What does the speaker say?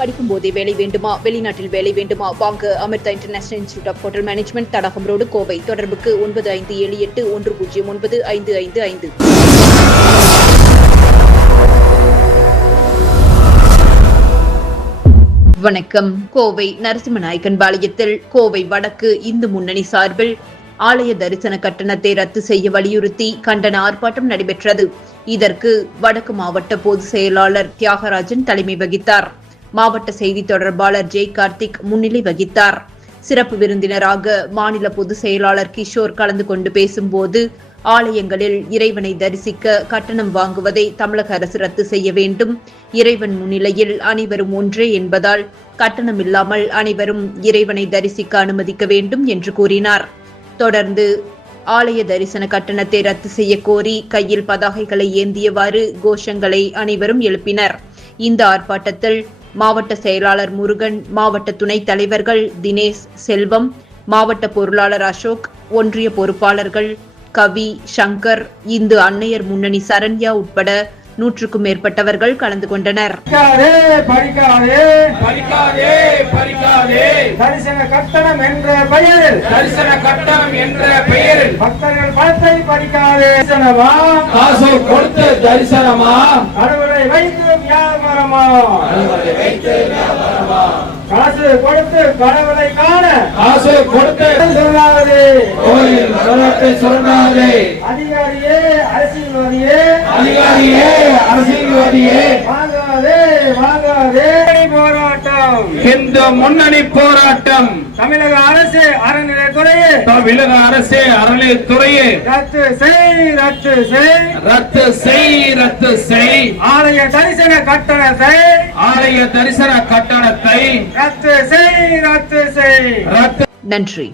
படிக்கும் போதே வேலை வேண்டுமா, வெளிநாட்டில் வேலை வேண்டுமா? வாங்க Amrita international institute of hotel management, Thadagam road, Kovai. தொடர்புக்கு 9578109555. வணக்கம். கோவை நரசிம்மநாயக்கன் பாளையத்தில் கோவை வடக்கு இந்து முன்னணி சார்பில் ஆலய தரிசன கட்டணத்தை ரத்து செய்ய வலியுறுத்தி கண்டன ஆர்ப்பாட்டம் நடைபெற்றது. இதற்கு வடக்கு மாவட்ட பொதுச் செயலாளர் தியாகராஜன் தலைமை வகித்தார். மாவட்ட செய்தி தொடர்பாளர் ஜெய் கார்த்திக் முன்னிலை வகித்தார். சிறப்பு விருந்தினராக மாநில பொதுச் செயலாளர் கிஷோர் கலந்து கொண்டு பேசும்போது, ஆலயங்களில் இறைவனை தரிசிக்க கட்டணம் வாங்குவதை தமிழக அரசு ரத்து செய்ய வேண்டும். இறைவன் முன்னிலையில் அனைவரும் ஒன்றே என்பதால் கட்டணம் இல்லாமல் அனைவரும் இறைவனை தரிசிக்க அனுமதிக்க வேண்டும் என்று கூறினார். தொடர்ந்து ஆலய தரிசன கட்டணத்தை ரத்து செய்ய கோரி கையில் பதாகைகளை ஏந்தியவாறு கோஷங்களை அனைவரும் எழுப்பினர். இந்த ஆர்ப்பாட்டத்தில் மாவட்ட செயலாளர் முருகன், மாவட்ட துணைத் தலைவர்கள் தினேஷ், செல்வம், மாவட்ட பொருளாளர் அசோக், ஒன்றிய பொறுப்பாளர்கள் கவி, சங்கர், இந்து அன்னையர் முன்னணி சரண்யா உட்பட 100க்கும் மேற்பட்டவர்கள் கலந்து கொண்டனர். தரிசன கட்டணம் என்ற பெயரில் பக்தர்கள் பணத்தை பறிக்காதே. காசு கொடுத்து தரிசனமா, கடவுளை வைத்து வியாபாரமா? காசு கொடுத்து கடவுளை காண காசு கொடுத்து சொல்லாதே. சொல்லாதே. அதிகாரியே அரசியல்வாதியே வாங்காதே போராட்டம். இந்து முன்னணி போராட்டம். தமிழக அரசு அறநிலையத்துறையே ரத்து செய். ஆலய தரிசன கட்டணத்தை ரத்து செய். நன்றி.